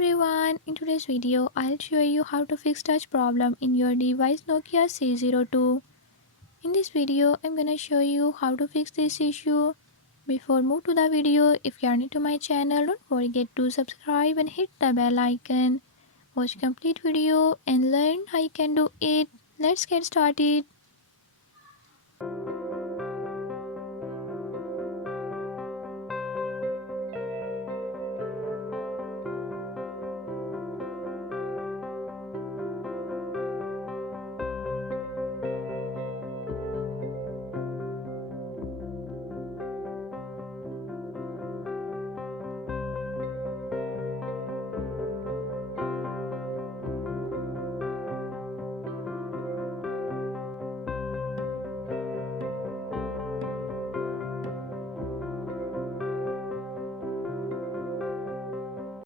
everyone, in today's video I'll show you how to fix touch problem in your device Nokia C02. In this video I'm gonna show you how to fix this issue. Before move to the video, if you are new to my channel, don't forget to subscribe and hit the bell icon. Watch complete video and learn how you can do it. Let's get started.